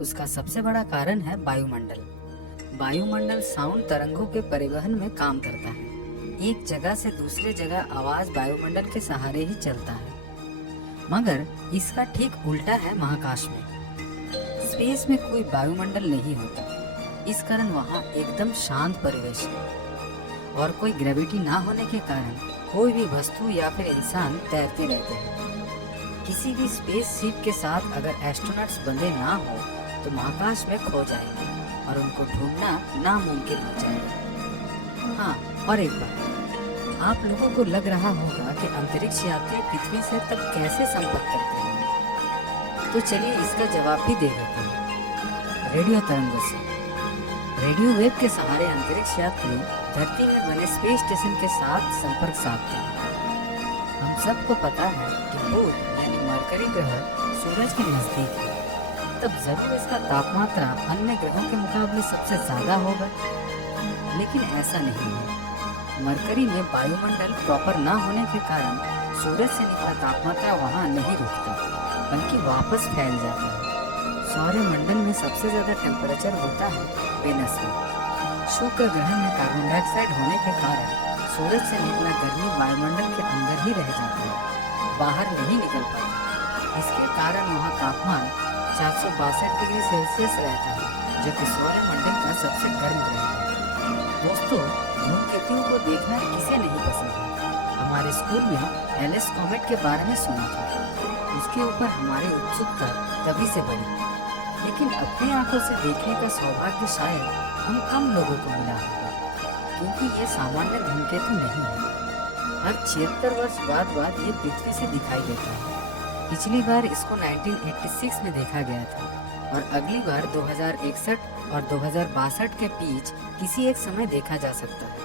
उसका सबसे बड़ा कारण है वायुमंडल। वायुमंडल साउंड तरंगों के परिवहन में काम करता है। एक जगह से दूसरे जगह आवाज वायुमंडल के सहारे ही चलता है। मगर इसका ठीक उल्टा है महाकाश में। स्पेस में कोई वायुमंडल नहीं होता, इस कारण वहाँ एकदम शांत परिवेश है और कोई ग्रेविटी ना होने के कारण कोई भी वस्तु या फिर इंसान तैरते रहते हैं। किसी भी स्पेस शिप के साथ अगर एस्ट्रोनॉट्स बंधे ना हो तो महाकाश में खो जाएंगे और उनको ढूंढना नामुमकिन हो जाएगा। हाँ, और एक बात, आप लोगों को लग रहा होगा कि अंतरिक्ष यात्री पृथ्वी से तब कैसे संपर्क करते हैं, तो चलिए इसका जवाब भी दे देते हैं। रेडियो तरंगों से। रेडियो वेव के सहारे अंतरिक्ष यात्री धरती में बने स्पेस स्टेशन के साथ संपर्क साधते हैं। हम सबको पता है कि बुध यानी मरकरी ग्रह सूरज के नजदीक है, तब जरूर इसका तापमात्रा अन्य ग्रहों के मुकाबले सबसे ज्यादा होगा। लेकिन ऐसा नहीं है। मरकरी में वायुमंडल प्रॉपर ना होने के कारण सूरज से निकला तापमात्रा वहाँ नहीं रुकता, बल्कि वापस फैल जाता है। सौरमंडल में सबसे ज्यादा टेम्परेचर होता है वेनस में। शुक्र ग्रह में कार्बन डाइऑक्साइड होने के कारण सूरज से निकला गर्मी वायुमंडल के अंदर ही रह जाता है, बाहर नहीं निकल पाता। इसके कारण वहाँ तापमान 462 डिग्री सेल्सियस रहता है, जो कि सौरमंडल का सबसे गर्म ग्रह है। दोस्तों, धूमकेतुओं को देखना किसे नहीं पसंद है। हमारे स्कूल में एलिस कॉमेट के बारे में सुना था। उसके ऊपर हमारी उत्सुकता तभी से बढ़ी, लेकिन अपनी आंखों से देखने का सौभाग्य शायद हम कम लोगों को मिला होगा, क्योंकि ये सामान्य धूमकेतु नहीं है। हर 76 वर्ष बाद ये पृथ्वी से दिखाई देता है। पिछली बार इसको 1986 में देखा गया था और अगली बार 2061 और 2062 के बीच किसी एक समय देखा जा सकता है।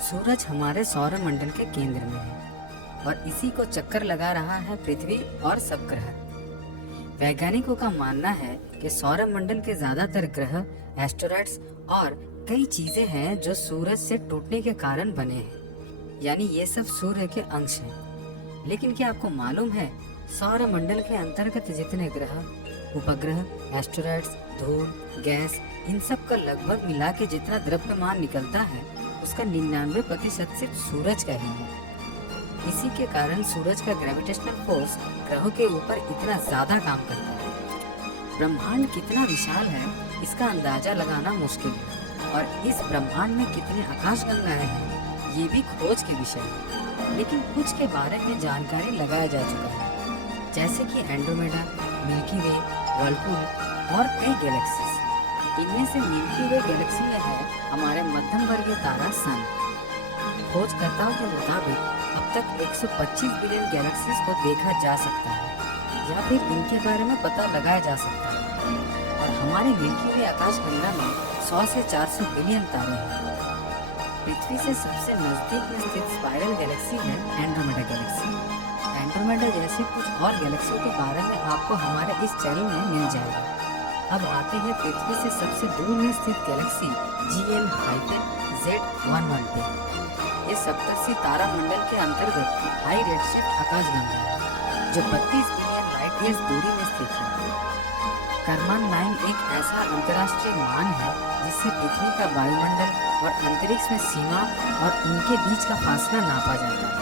सूरज हमारे सौरमंडल के केंद्र में है और इसी को चक्कर लगा रहा है पृथ्वी और सब ग्रह। वैज्ञानिकों का मानना है कि सौरमंडल के ज्यादातर ग्रह, एस्टेरॉइड्स और कई चीजें हैं जो सूरज से टूटने के कारण बने हैं, यानी ये सब सूर्य के अंश हैं। लेकिन क्या आपको मालूम है, सौरमंडल के अंतर्गत जितने ग्रह, उपग्रह, एस्टेरॉइड्स, धूल, गैस, इन सब का लगभग मिला के जितना द्रव्यमान निकलता है उसका 99% सिर्फ सूरज का ही है। इसी के कारण सूरज का ग्रेविटेशनल फोर्स ग्रहों के ऊपर इतना ज्यादा काम करता है। ब्रह्मांड कितना विशाल है इसका अंदाजा लगाना मुश्किल है और इस ब्रह्मांड में कितने आकाशगंगाएं हैं ये भी खोज के विषय है। लेकिन कुछ के बारे में जानकारी लगाया जा चुका है, जैसे कि एंड्रोमेडा, मिल्की वे, वर्लपुल और कई गैलेक्सीज। इनमें से मिल्की वे गैलेक्सी में है हमारे मध्यम वर्गीय तारा सन। खोजकर्ताओं के मुताबिक अब तक 125 बिलियन गैलेक्सीज को देखा जा सकता है या फिर इनके बारे में पता लगाया जा सकता है। और हमारे मिल्की वे आकाशगंगा में 100 से 400 बिलियन तारे हैं। पृथ्वी से सबसे नजदीक में स्थित स्पाइरल गैलेक्सी है एंड्रोमेडा गैलेक्सी। एंड्रोमेडा जैसे कुछ और गैलेक्सियों के बारे में आपको हमारे इस चैनल में मिल जाएगा। अब आते हैं पृथ्वी से सबसे दूर में स्थित गैलेक्सी GN-Z11 पे। ये सप्तर्षि तारा मंडल के अंतर्गत हाई रेडशिफ्ट आकाशगंगा है, जो 32 बिलियन लाइट ईयर्स दूरी में स्थित है। कर्मन लाइन एक ऐसा अंतर्राष्ट्रीय मान है जिससे पृथ्वी का वायुमंडल और अंतरिक्ष में सीमा और उनके बीच का फासला नापा जाता है।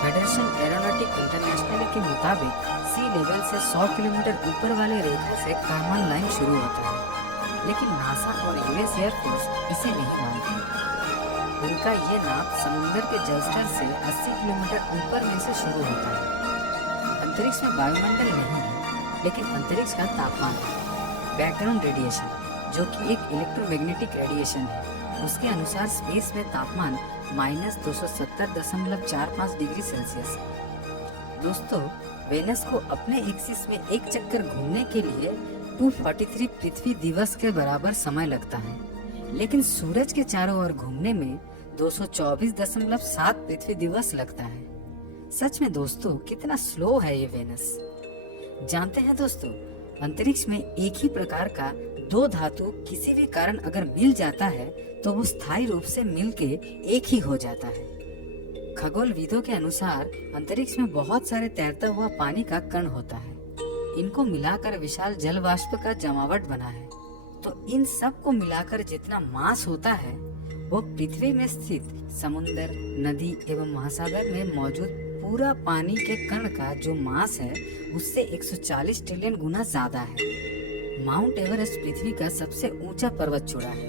फेडरेशन एरोनॉटिक इंटरनेशनल के मुताबिक सी लेवल से 100 किलोमीटर ऊपर वाले रेखा से कर्मन लाइन शुरू होता है, लेकिन नासा और यूएस एयरफोर्स इसे नहीं मानते। उनका ये नाप समुद्र के जलस्तर से 80 किलोमीटर ऊपर में से शुरू होता है। अंतरिक्ष में वायुमंडल नहीं है, लेकिन अंतरिक्ष का तापमान है। बैकग्राउंड रेडिएशन, जो कि एक इलेक्ट्रोमैग्नेटिक रेडिएशन है, उसके अनुसार स्पेस में तापमान -270.45 डिग्री सेल्सियस है। दोस्तों, वेनस को अपने एक्सिस में एक चक्कर घूमने के लिए 243 पृथ्वी दिवस के बराबर समय लगता है, लेकिन सूरज के चारों ओर घूमने में 224.7 पृथ्वी दिवस लगता है। सच में दोस्तों, कितना स्लो है ये वेनस। जानते हैं दोस्तों, अंतरिक्ष में एक ही प्रकार का दो धातु किसी भी कारण अगर मिल जाता है तो वो स्थायी रूप से मिलके एक ही हो जाता है। खगोलविदों के अनुसार अंतरिक्ष में बहुत सारे तैरता हुआ पानी का कण होता है। इनको मिलाकर विशाल जल वाष्प का जमावट बना है। तो इन सब को मिलाकर जितना मास होता है वो पृथ्वी में स्थित समुद्र, नदी एवं महासागर में मौजूद पूरा पानी के कण का जो मास है उससे 140 ट्रिलियन गुना ज्यादा है। माउंट एवरेस्ट पृथ्वी का सबसे ऊंचा पर्वत चूड़ा है,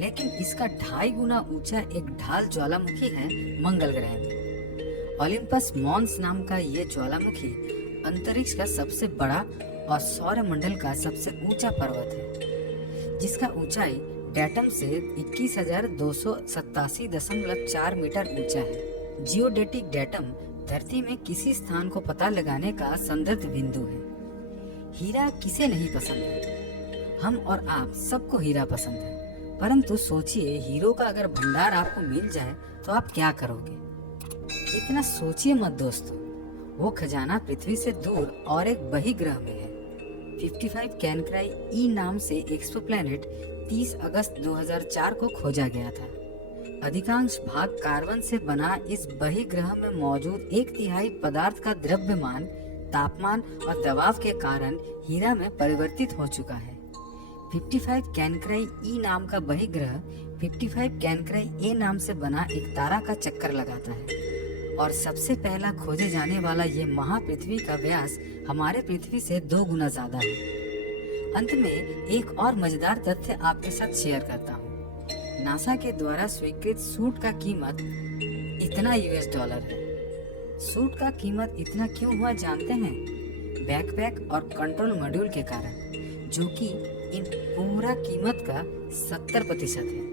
लेकिन इसका 2.5 गुना ऊंचा एक ढाल ज्वालामुखी है मंगल ग्रह में। ओलिम्पस मॉन्स नाम का ये ज्वालामुखी अंतरिक्ष का सबसे बड़ा और सौरमंडल का सबसे ऊंचा पर्वत है, जिसका ऊंचाई डेटम से 21,287.4 मीटर ऊंचा है। जियोडेटिक डेटम धरती में किसी स्थान को पता लगाने का संदर्भ बिंदु है। हीरा किसे नहीं पसंद है? हम और आप सबको हीरा पसंद है, परंतु सोचिए हीरो का अगर भंडार आपको मिल जाए तो आप क्या करोगे? इतना सोचिए मत दोस्तों। वो खजाना पृथ्वी से दूर और एक बहिर्ग्रह में है। 55 कैनक्राई ई नाम से एक्सोप्लैनेट 30 अगस्त 2004 को खोजा गया था। अधिकांश भाग कार्बन से बना इस बहिर्ग्रह में मौजूद 1/3 पदार्थ का द्रव्यमान, तापमान और दबाव के कारण हीरा में परिवर्तित हो चुका है। 55 कैनक्राई ई नाम का बहिर्ग्रह 55 कैनक्राई ए नाम से बना एक तारा का चक्कर लगाता है और सबसे पहला खोजे जाने वाला ये महापृथ्वी का व्यास हमारे पृथ्वी से 2 गुना ज्यादा है। अंत में एक और मजेदार तथ्य आपके साथ शेयर करता हूँ। नासा के द्वारा स्वीकृत सूट का कीमत इतना $। है। सूट का कीमत इतना क्यों हुआ जानते हैं? बैकपैक और कंट्रोल मॉड्यूल के कारण, जो कि इन पूरा कीमत का 70% है।